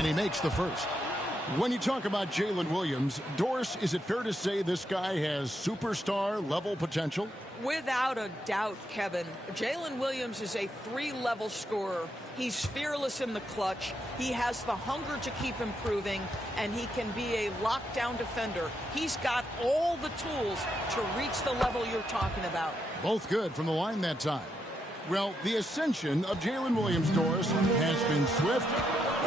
And he makes the first. When you talk about Jalen Williams, Doris, is it fair to say this guy has superstar-level potential? Without a doubt, Kevin. Jalen Williams is a 3-level scorer. He's fearless in the clutch. He has the hunger to keep improving, and he can be a lockdown defender. He's got all the tools to reach the level you're talking about. Both good from the line that time. Well, the ascension of Jalen Williams, Doris, has been swift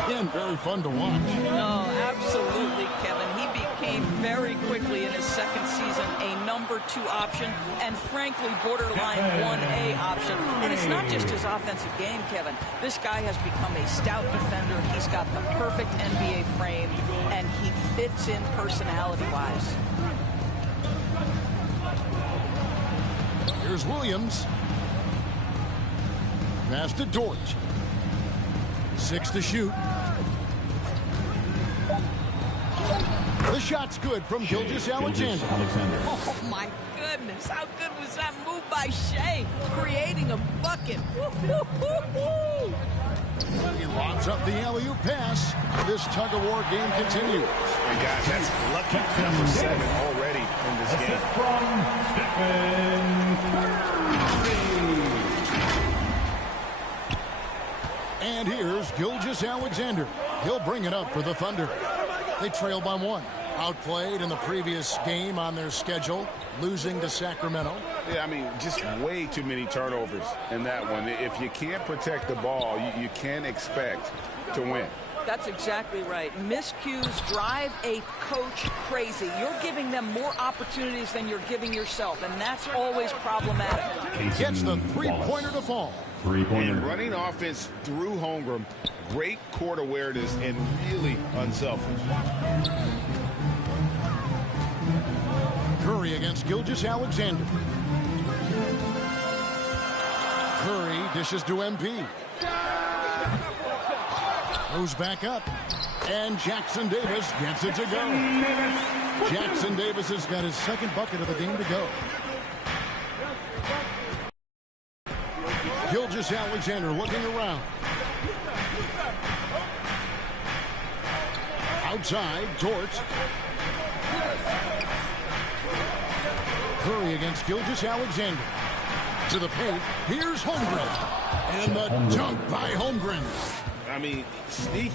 and very fun to watch. No, absolutely, Kevin. He became very quickly in his second season a number 2 option and, frankly, borderline 1A option. And it's not just his offensive game, Kevin. This guy has become a stout defender. He's got the perfect NBA frame, and he fits in personality-wise. Here's Williams. Pass to Dort. 6 to shoot. The shot's good from Gilgeous-Alexander. Oh, my goodness. How good was that move by Shea, creating a bucket? He lobs up the alley-oop pass. This tug-of-war game continues. And guys, that's lucky number 7 already in this game. From Stephen Curry. And here's Gilgeous-Alexander. He'll bring it up for the Thunder. They trail by 1. Outplayed in the previous game on their schedule, losing to Sacramento. Yeah, I mean, just way too many turnovers in that one. If you can't protect the ball, you can't expect to win. That's exactly right. Miscues drive a coach crazy. You're giving them more opportunities than you're giving yourself, and that's always problematic. Gets the three-pointer to fall. And running offense through Holmgren, great court awareness, and really unselfish. Curry against Gilgeous-Alexander. Curry dishes to MP. Goes back up. And Jackson Davis gets it to go. Jackson Davis has got his second bucket of the game to go. Gilgeous-Alexander looking around. Outside, Dort. Curry against Gilgeous-Alexander. To the paint. Here's Holmgren. And the dunk by Holmgren. I mean, sneaky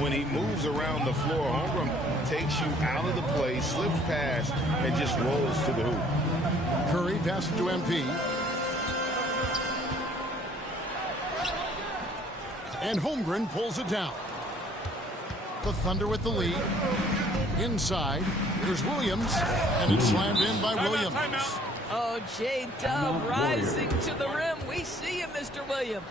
when he moves around the floor. Holmgren takes you out of the play, slips past, and just rolls to the hoop. Curry passes to MP. And Holmgren pulls it down. The Thunder with the lead. Inside, here's Williams, and it's slammed in by Williams. Oh, J-Dub rising to the rim. We see you, Mr. Williams.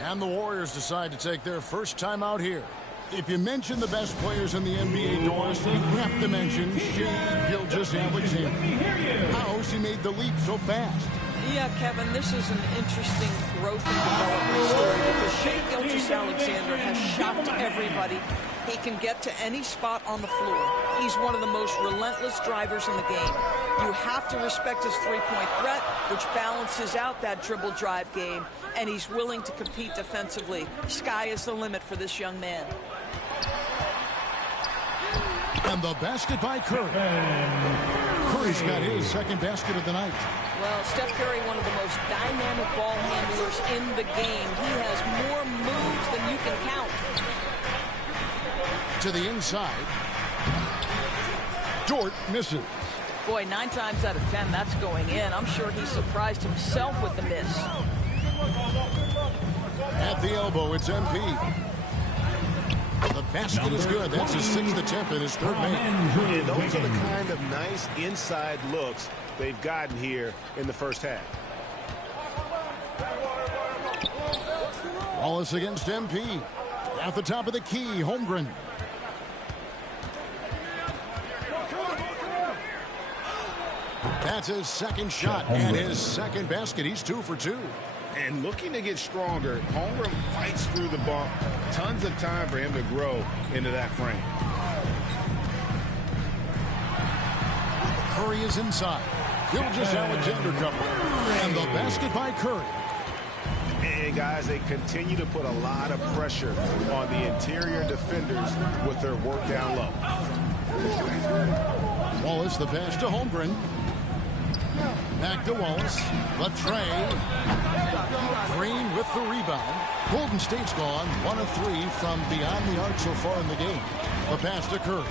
And the Warriors decide to take their first time out here. If you mention the best players in the NBA, Doris, you have to mention Shea Gilgeous-Alexander. How's he made the leap so fast? Yeah, Kevin, this is an interesting growth and development story because Shea Gilgeous-Alexander has shocked everybody. He can get to any spot on the floor. He's one of the most relentless drivers in the game. You have to respect his three-point threat, which balances out that dribble drive game, and he's willing to compete defensively. Sky is the limit for this young man. And the basket by Curry. Curry's got his second basket of the night. Well, Steph Curry, one of the most dynamic ball handlers in the game. He has more moves than you can count. To the inside. Dort misses. Boy, 9 times out of 10, that's going in. I'm sure he surprised himself with the miss. At the elbow, it's MP. The basket is good. That's his 6th attempt in his 3rd make. And those are the kind of nice inside looks they've gotten here in the first half. Wallace against MP. At the top of the key, Holmgren. That's his second shot and his second basket. He's 2 for 2. And looking to get stronger, Holmgren fights through the bump. Tons of time for him to grow into that frame. Curry is inside. Gilgeous-Alexander cover. And the basket by Curry. And And guys, they continue to put a lot of pressure on the interior defenders with their work down low. Wallace, the pass to Holmgren. Back to Wallace. The tray. Green with the rebound. Golden State's gone 1 of 3 from beyond the arc so far in the game. The pass to Curry.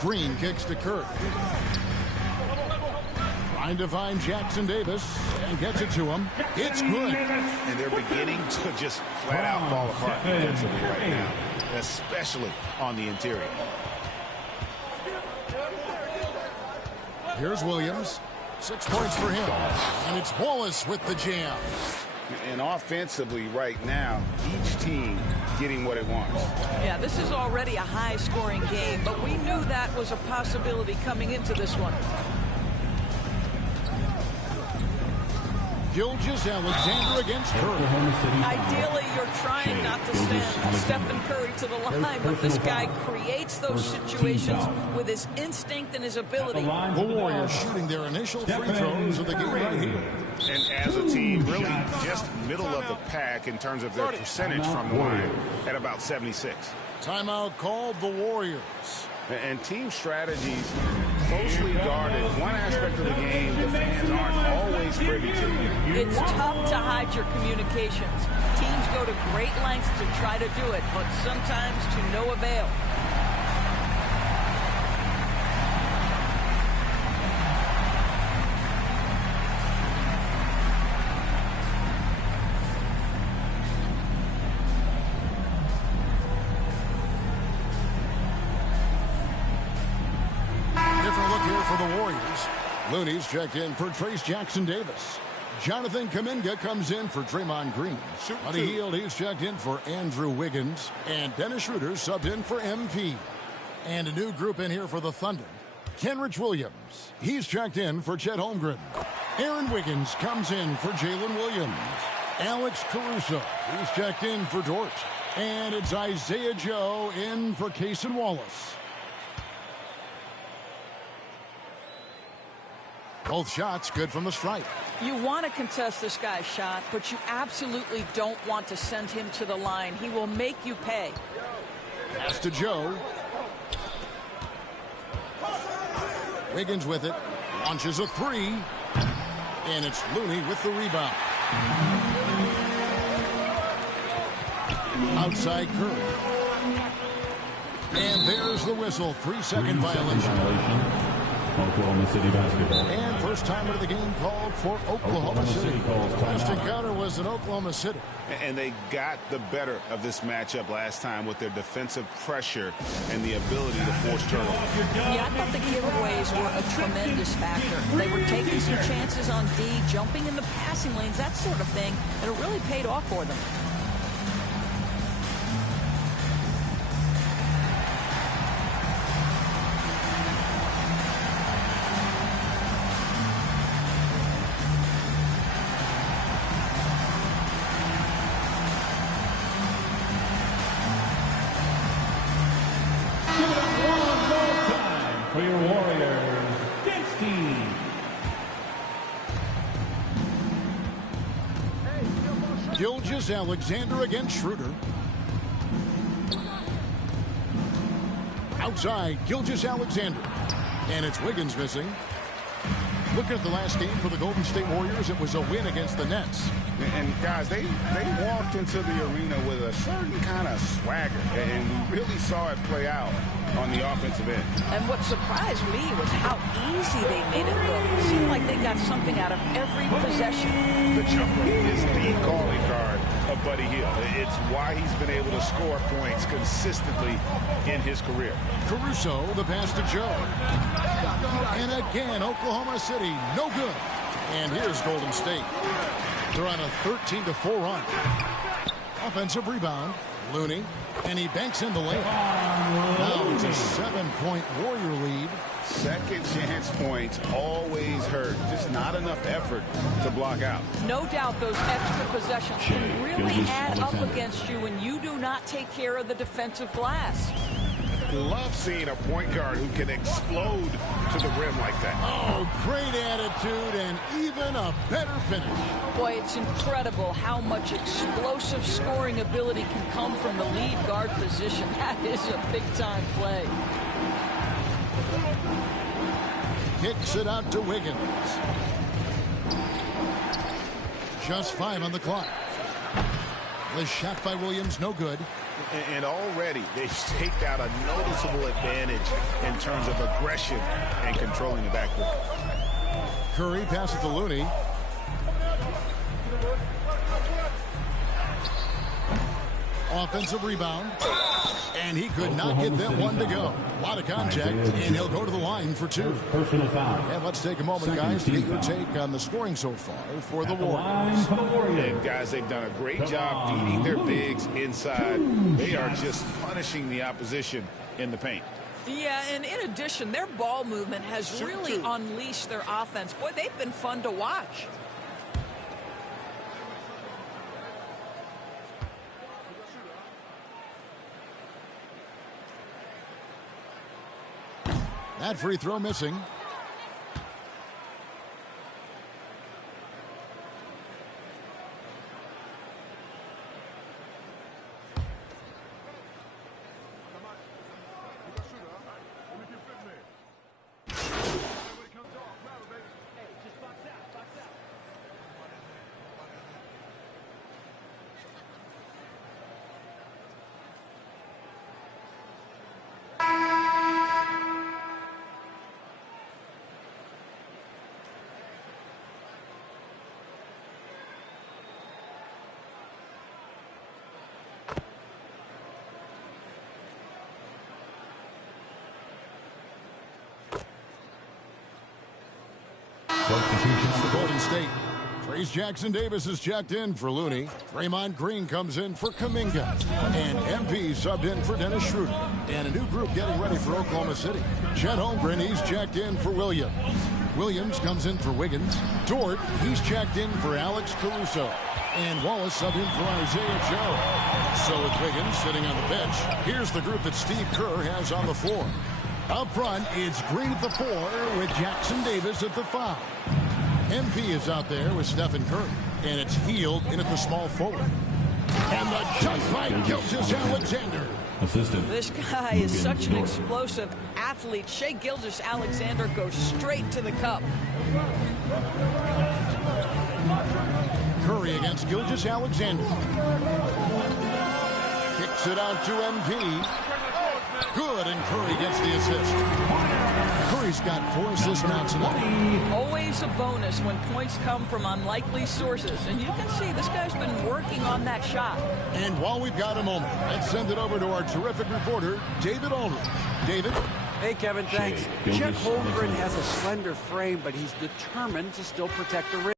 Green kicks to Curry. Trying to find Jackson Davis and gets it to him. It's good. And they're beginning to just flat out fall apart defensively right now, especially on the interior. Here's Williams. 6 points for him. And it's Wallace with the jam. And offensively right now, each team getting what it wants. Yeah, this is already a high-scoring game, but we knew that was a possibility coming into this one. Gilgeous-Alexander against Curry. Ideally, you're trying not to send Stephen Curry to the line, but this guy creates those situations with his instinct and his ability. The Warriors shooting their initial free throws of the game right here. And as a team, really just middle of the pack in terms of their percentage from the line at about 76. Timeout called the Warriors. And team strategies closely guarded. One aspect of the game the fans aren't always privy to. It's tough to hide your communications. Teams go to great lengths to try to do it, but sometimes to no avail. Looney's checked in for Trace Jackson Davis. Jonathan Kuminga comes in for Draymond Green. Buddy Hield, he's checked in for Andrew Wiggins. And Dennis Schroeder subbed in for MP. And a new group in here for the Thunder. Kenrich Williams, he's checked in for Chet Holmgren. Aaron Wiggins comes in for Jalen Williams. Alex Caruso, he's checked in for Dort. And it's Isaiah Joe in for Cason Wallace. Both shots good from the stripe. You want to contest this guy's shot, but you absolutely don't want to send him to the line. He will make you pay. Pass to Joe. Wiggins with it. Launches a three. And it's Looney with the rebound. Outside Curry. And there's the whistle. 3-second violation. Oklahoma City basketball. And first time of the game called for Oklahoma City. Last encounter was in Oklahoma City. And they got the better of this matchup last time with their defensive pressure and the ability to force turnovers. Yeah, I thought the giveaways were a tremendous factor. They were taking some chances on D, jumping in the passing lanes, that sort of thing, and it really paid off for them. For your Warriors, Dixie. Gilgeous-Alexander against Schroeder. Outside, Gilgeous-Alexander. And it's Wiggins missing. Looking at the last game for the Golden State Warriors, it was a win against the Nets. And guys, they walked into the arena with a certain kind of swagger, and we really saw it play out on the offensive end. And what surprised me was how easy they made it look. It seemed like they got something out of every possession. The jumper is the calling card of Buddy Hield. It's why he's been able to score points consistently in his career. Caruso, the pass to Joe. And again, Oklahoma City, no good. And here's Golden State. They're on a 13-4 run. Offensive rebound, Looney, and he banks in the layup. Now it's a 7-point Warrior lead. Second chance points always hurt. Just not enough effort to block out. No doubt those extra possessions can really add up against you when you do not take care of the defensive glass. Love seeing a point guard who can explode to the rim like that. Oh, great attitude and even a better finish. Boy, it's incredible how much explosive scoring ability can come from the lead guard position. That is a big-time play. Kicks it out to Wiggins. Just 5 on the clock. The shot by Williams, no good. And already they've staked out a noticeable advantage in terms of aggression and controlling the backcourt. Curry passes to Looney. Offensive rebound. And he could not get them one to go. A lot of contact, and he'll go to the line for 2. Personal foul. And let's take a moment, guys, to get your take on the scoring so far for the Warriors. And guys, they've done a great job feeding their bigs inside. They are just punishing the opposition in the paint. Yeah, and in addition, their ball movement has really unleashed their offense. Boy, they've been fun to watch. That free throw missing. Golden State. Trace Jackson-Davis is checked in for Looney. Draymond Green comes in for Kuminga. And MP subbed in for Dennis Schroeder. And a new group getting ready for Oklahoma City. Chet Holmgren, he's checked in for Williams. Williams comes in for Wiggins. Dort, he's checked in for Alex Caruso. And Wallace subbed in for Isaiah Joe. So with Wiggins sitting on the bench, here's the group that Steve Kerr has on the floor. Up front, it's Green at the 4 with Jackson-Davis at the 5. MP is out there with Stephen Curry. And it's Hield in at the small forward. And the dunk by Gilgeous-Alexander. Assistant. This guy is such an explosive athlete. Shai Gilgeous-Alexander goes straight to the cup. Curry against Gilgeous-Alexander. Kicks it out to MP. Good, and Curry gets the assist. Curry's got 4 assists now tonight. Always a bonus when points come from unlikely sources. And you can see this guy's been working on that shot. And while we've got a moment, let's send it over to our terrific reporter, David Aldridge. David? Hey, Kevin, thanks. Chet Holmgren has a slender frame, but he's determined to still protect the rim.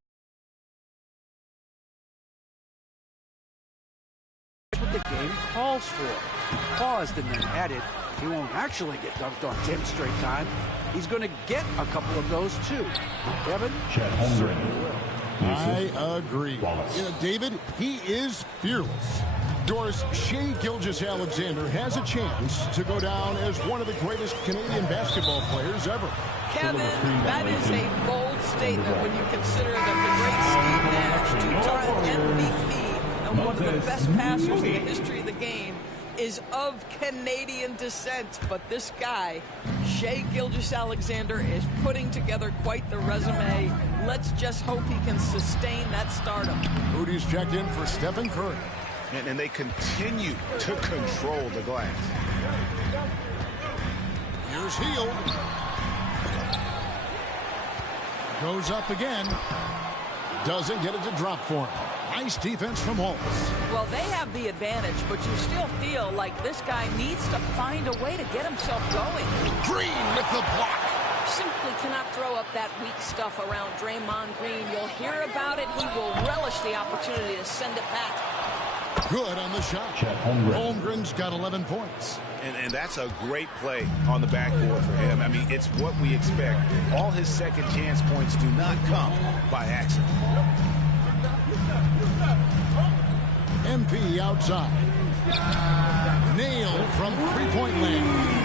What the game calls for. Paused and then added, he won't actually get dunked on 10 straight time. He's going to get a couple of those, too. Kevin? Chet Holmgren. I agree. David, he is fearless. Doris, Shai Gilgeous-Alexander has a chance to go down as one of the greatest Canadian basketball players ever. Kevin, that is a bold statement when you consider that the great Steve Nash, 2-time MVP, and one of the best passers in the history of the game, is of Canadian descent. But this guy, Shai Gilgeous-Alexander, is putting together quite the resume. Let's just hope he can sustain that stardom. Moody's checked in for Stephen Curry. And they continue to control the glass. Here's Hield. Goes up again. Doesn't get it to drop for him. Nice defense from Wallace. Well, they have the advantage, but you still feel like this guy needs to find a way to get himself going. Green with the block. Simply cannot throw up that weak stuff around Draymond Green. You'll hear about it. He will relish the opportunity to send it back. Good on the shot. Holmgren's got 11 points. And that's a great play on the backboard for him. I mean, it's what we expect. All his second chance points do not come by accident. MP outside. Nailed from three-point land.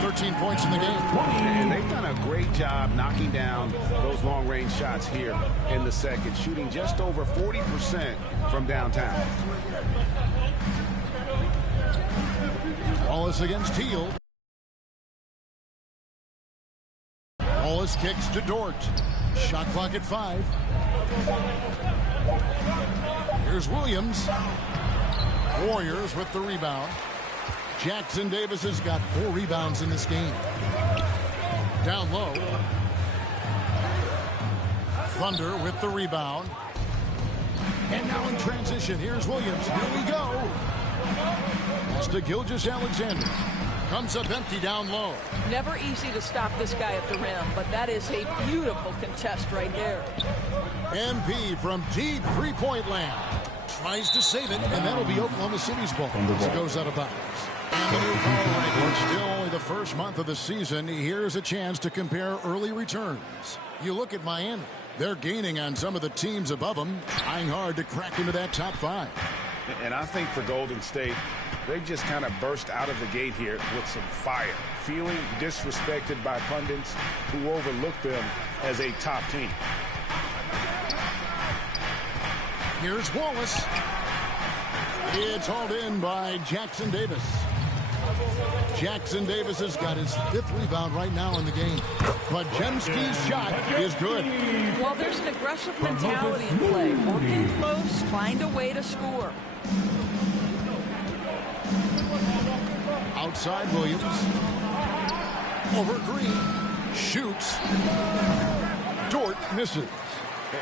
13 points in the game. And they've done a great job knocking down those long-range shots here in the second, shooting just over 40% from downtown. Wallace against Teal. Wallace kicks to Dort. Shot clock at 5. Here's Williams. Warriors with the rebound. Jackson Davis has got 4 rebounds in this game. Down low. Thunder with the rebound. And now in transition, here's Williams. Here we go. Pass to Gilgeous-Alexander. Comes up empty down low. Never easy to stop this guy at the rim, but that is a beautiful contest right there. MP from deep three-point land. Tries to save it, and that'll be Oklahoma City's ball as it goes out of bounds. And the new power ranking, still only the first month of the season. Here's a chance to compare early returns. You look at Miami. They're gaining on some of the teams above them, trying hard to crack into that top 5. And I think for Golden State, they've just kind of burst out of the gate here with some fire, feeling disrespected by pundits who overlook them as a top team. Here's Wallace. It's hauled in by Jackson Davis. Jackson Davis has got his 5th rebound right now in the game. But Jemski's shot is good. Well, there's an aggressive mentality in play. Working close, find a way to score. Outside Williams. Over Green. Shoots. Dort misses.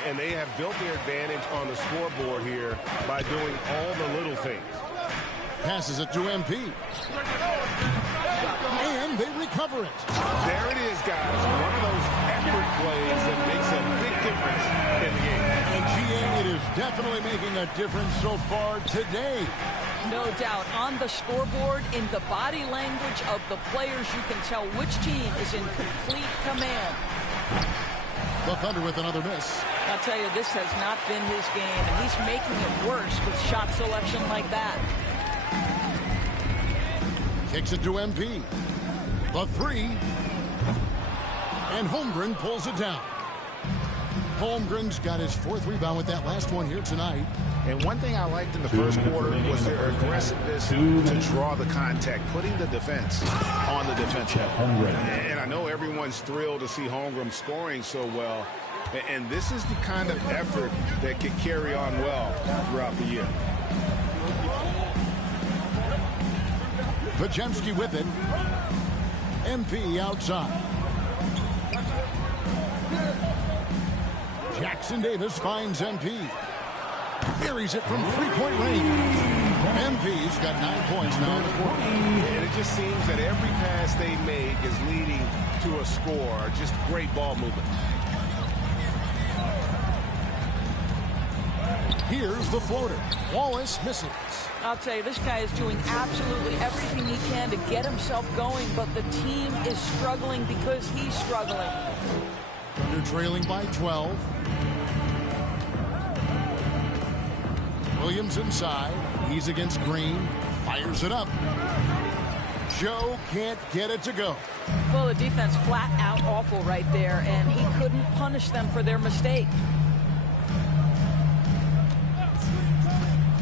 And they have built their advantage on the scoreboard here by doing all the little things. Passes it to MP. And they recover it. There it is, guys. One of those effort plays that makes a big difference in the game. And GA, it is definitely making a difference so far today. No doubt. On the scoreboard, in the body language of the players, you can tell which team is in complete command. The Thunder with another miss. I'll tell you, this has not been his game, and he's making it worse with shot selection like that. Kicks it to MP. The 3. And Holmgren pulls it down. Holmgren's got his 4th rebound with that last one here tonight. And one thing I liked in the first quarter was their aggressiveness to draw the contact, putting the defense on the defensive. And I know everyone's thrilled to see Holmgren scoring so well. And this is the kind of effort that can carry on well throughout the year. Podziemski with it. MP outside. Jackson Davis finds MP. Buries it from three-point range. MP's got 9 points now in the quarter. And it just seems that every pass they make is leading to a score. Just great ball movement. Here's the floater. Wallace misses. I'll tell you, this guy is doing absolutely everything he can to get himself going, but the team is struggling because he's struggling. Thunder trailing by 12. Williams inside. He's against Green. Fires it up. Joe can't get it to go. Well, the defense flat out awful right there, and he couldn't punish them for their mistake.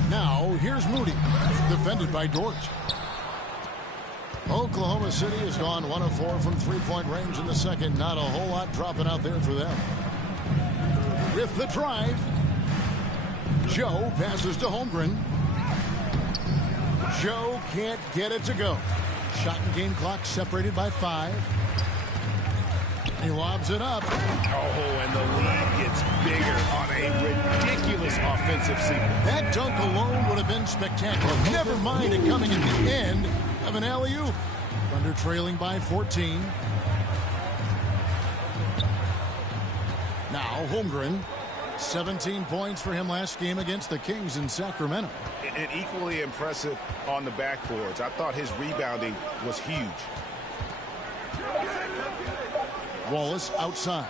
Now, here's Moody. Defended by Dort. Oklahoma City has gone 1 of 4 from three-point range in the second. Not a whole lot dropping out there for them. With the drive. Joe passes to Holmgren. Joe can't get it to go. Shot and game clock separated by 5. He lobs it up. Oh, and the lead gets bigger on a ridiculous offensive sequence. That dunk alone would have been spectacular. Never mind it coming at the end of an alley-oop. Thunder trailing by 14. Now Holmgren. 17 points for him last game against the Kings in Sacramento. And equally impressive on the backboards. I thought his rebounding was huge. Wallace outside.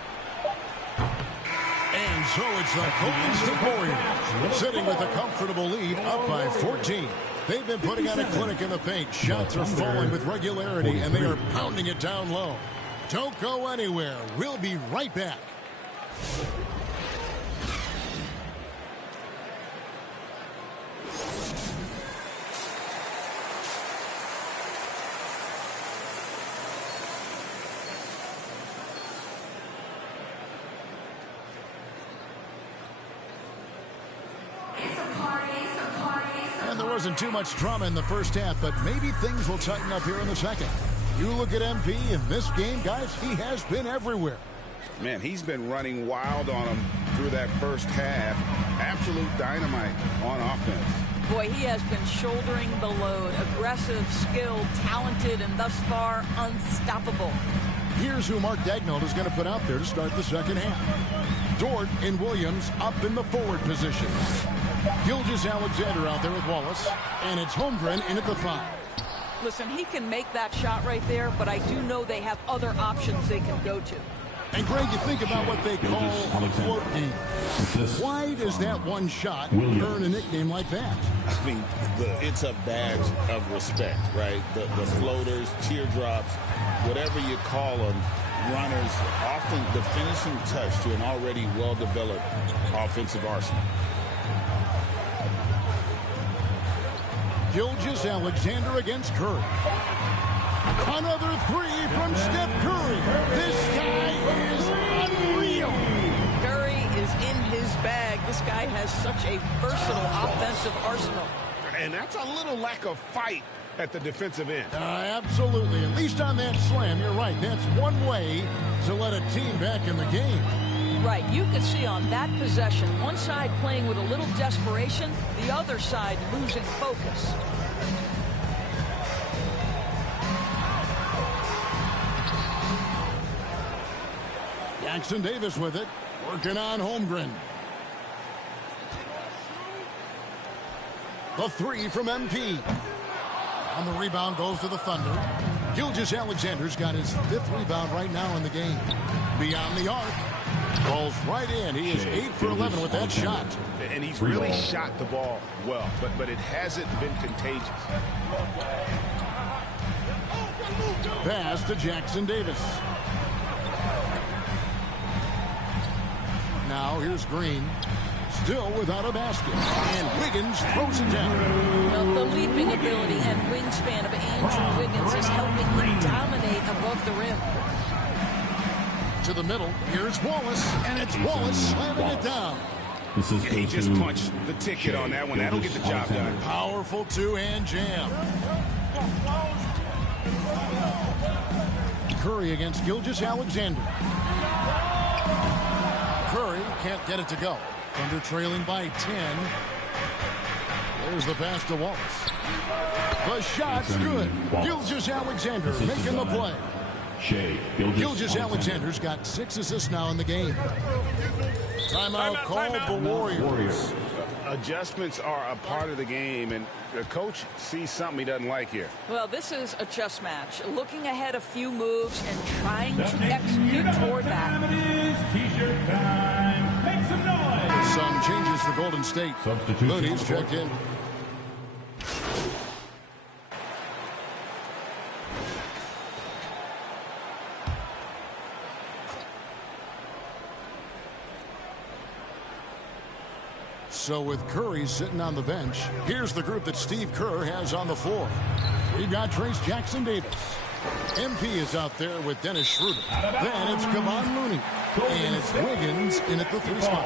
And so it's the Golden State Warriors sitting with a comfortable lead up by 14. They've been putting on a clinic in the paint. Shots are falling with regularity, and they are pounding it down low. Don't go anywhere. We'll be right back. There wasn't too much drama in the first half, but maybe things will tighten up here in the second. You look at MP in this game, guys, he has been everywhere. Man, he's been running wild on him through that first half. Absolute dynamite on offense. Boy, he has been shouldering the load. Aggressive, skilled, talented, and thus far unstoppable. Here's who Mark Daigneault is going to put out there to start the second half. Dort and Williams up in the forward position. Gilgeous-Alexander out there with Wallace, and it's Holmgren in at the 5. Listen, he can make that shot right there, but I do know they have other options they can go to. And Greg, you think about what they call a float game. Why does that one shot earn a nickname like that? I mean, it's a badge of respect, right? The floaters, teardrops, whatever you call them, runners, often the finishing touch to an already well-developed offensive arsenal. Gilgeous-Alexander against Curry. Another three from Steph Curry. This guy is unreal. Curry is in his bag. This guy has such a versatile offensive arsenal. And that's a little lack of fight at the defensive end. Absolutely. At least on that slam, you're right. That's one way to let a team back in the game. Right. You can see on that possession, one side playing with a little desperation, the other side losing focus. Jackson Davis with it, working on Holmgren. The 3 from MP. On the rebound goes to the Thunder. Gilgeous-Alexander's got his 5th rebound right now in the game. Beyond the arc. Falls right in. He is 8 for 11 with that shot. And he's really shot the ball well, but it hasn't been contagious. Pass to Jackson Davis. Now here's Green. Still without a basket. And Wiggins throws it down. Well, the leaping ability and wingspan of Andrew Wiggins is helping him dominate above the rim. To the middle. Here's Wallace. And it's Wallace slamming it down. He just punched the ticket on that one. That'll get the job done. Powerful two-hand jam. Curry against Gilgeous-Alexander. Curry can't get it to go. Thunder trailing by 10. There's the pass to Wallace. The shot's good. Gilgeous-Alexander making the play. Gilgeous-Alexander's got 6 assists now in the game. Timeout called the Warriors. Adjustments are a part of the game, and the coach sees something he doesn't like here. Well, this is a chess match. Looking ahead a few moves and trying to execute toward that. T-shirt time. Make some noise. Some changes for Golden State. Looney's checked in. So with Curry sitting on the bench, here's the group that Steve Kerr has on the floor. We've got Trace Jackson Davis. MP is out there with Dennis Schroeder. Then it's Kevon Looney. And it's Wiggins in at the 3 spot.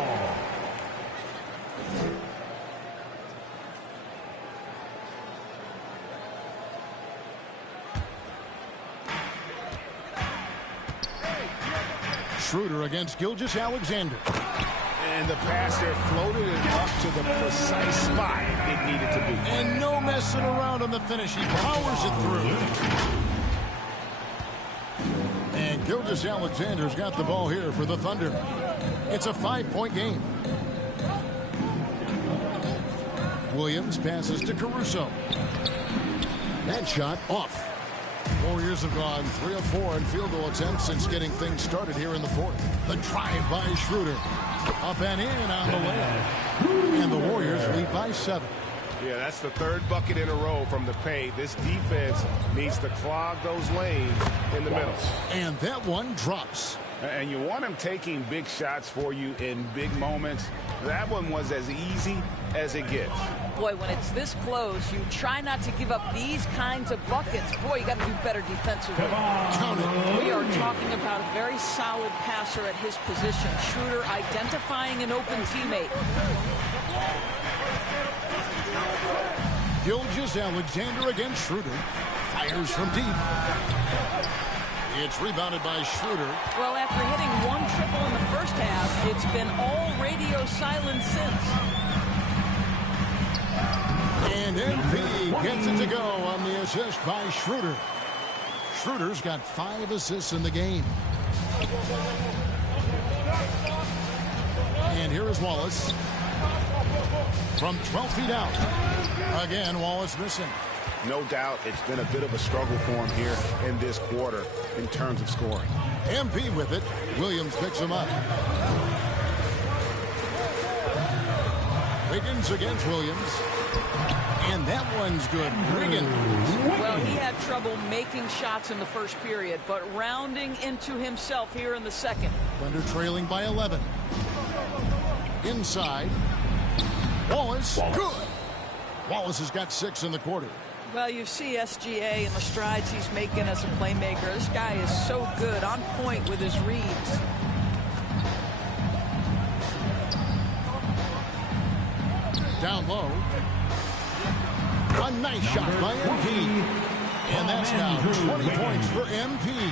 Schroeder against Gilgeous-Alexander. And the pass there floated it up to the precise spot it needed to be. And no messing around on the finish. He powers it through. And Gilgeous-Alexander's got the ball here for the Thunder. It's a 5-point game. Williams passes to Caruso. That shot off. Warriors have gone 3 of 4 in field goal attempts since getting things started here in the 4th. The drive by Schroeder. Up and in on the way. And the Warriors lead by 7. Yeah, that's the third bucket in a row from the paint. This defense needs to clog those lanes in the middle. And that one drops. And you want him taking big shots for you in big moments. That one was as easy as it gets. Boy, when it's this close, you try not to give up these kinds of buckets. Boy, you got to do better defensively. Count it. We are talking about a very solid passer at his position. Schroeder identifying an open teammate. Gilgeous-Alexander against Schroeder. Fires from deep. It's rebounded by Schroeder. Well, after hitting one triple in the first half, it's been all radio silence since. And MP gets it to go on the assist by Schroeder. Schroeder's got 5 assists in the game. And here is Wallace. From 12 feet out. Again, Wallace missing. No doubt it's been a bit of a struggle for him here in this quarter in terms of scoring. MP with it. Williams picks him up. Wiggins against Williams. And that one's good. Wiggins. Well, he had trouble making shots in the first period, but rounding into himself here in the second. Thunder trailing by 11. Inside. Wallace. Good. Wallace has got 6 in the quarter. Well, you see SGA and the strides he's making as a playmaker. This guy is so good, on point with his reads. Down low. A nice shot by MP. And that's now 20 points for MP.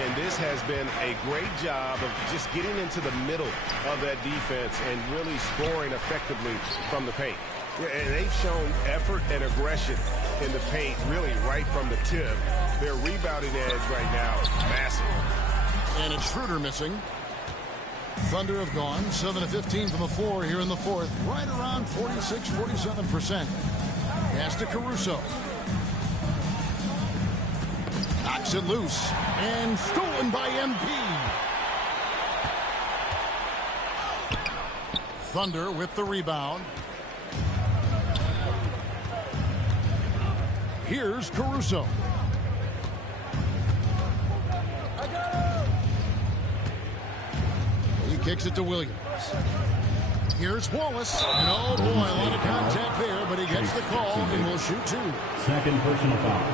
And this has been a great job of just getting into the middle of that defense and really scoring effectively from the paint. And they've shown effort and aggression in the paint, really right from the tip. Their rebounding edge right now, massive. And it's Schroeder missing. Thunder have gone 7 of 15 from the floor here in the fourth. Right around 46-47%. Pass to Caruso. Knocks it loose. And stolen by MP. Thunder with the rebound. Here's Caruso. He kicks it to Williams. Here's Wallace. And oh boy, a lot of contact there, but he gets the call and will shoot 2. Second personal foul.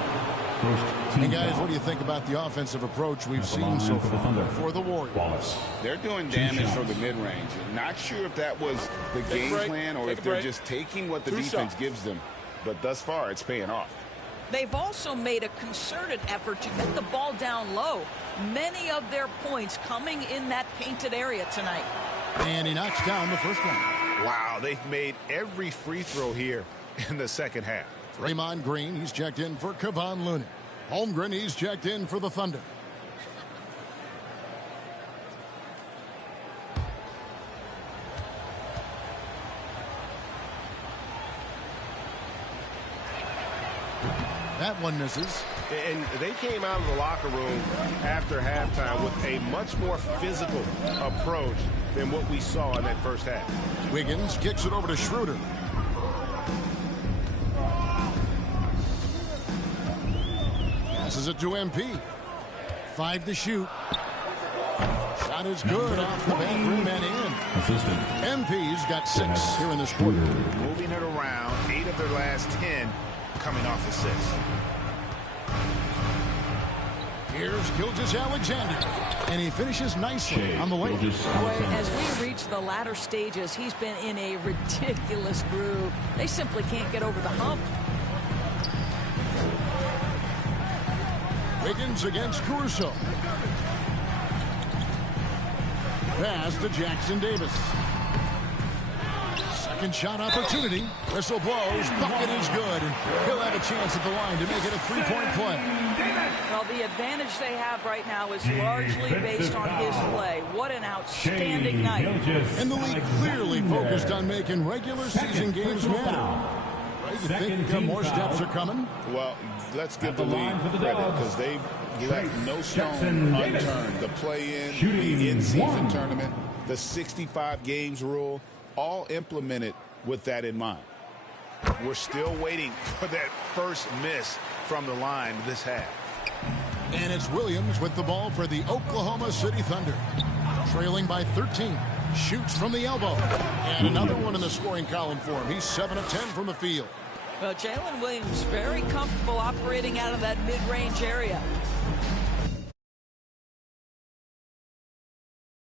First team Hey guys, foul. what do you think about the offensive approach we've seen so far for the Warriors? Wallace. They're doing damage from the mid-range. Not sure if that was the game plan or if they're just taking what the defense gives them. But thus far, it's paying off. They've also made a concerted effort to get the ball down low. Many of their points coming in that painted area tonight. And he knocks down the first one. Wow, they've made every free throw here in the second half. Draymond Green, he's checked in for Kevon Looney. Holmgren, he's checked in for the Thunder. That one misses. And they came out of the locker room after halftime with a much more physical approach than what we saw in that first half. Wiggins kicks it over to Schroeder. Passes it to MP. 5 to shoot. Shot is good off the back rim and in. Assistant. MP's got 6 here in this quarter. Moving it around, 8 of their last 10 coming off assists. Here's Gilgeous-Alexander. And he finishes nicely on the way. Boy, as we reach the latter stages, he's been in a ridiculous groove. They simply can't get over the hump. Wiggins against Caruso. Pass to Jackson Davis. Second shot opportunity. Whistle blows. Bucket is good. And he'll have a chance at the line to make it a 3-point play. Well, the advantage they have right now is largely based on his play. What an outstanding night. And the league clearly focused on making regular season games matter. Right, you think more steps are coming? Well, let's give the league credit because they've left no stone unturned. The play-in, the in-season tournament, the 65 games rule, all implemented with that in mind. We're still waiting for that first miss from the line this half. And it's Williams with the ball for the Oklahoma City Thunder. Trailing by 13. Shoots from the elbow. And another one in the scoring column for him. He's 7 of 10 from the field. Well, Jalen Williams very comfortable operating out of that mid-range area.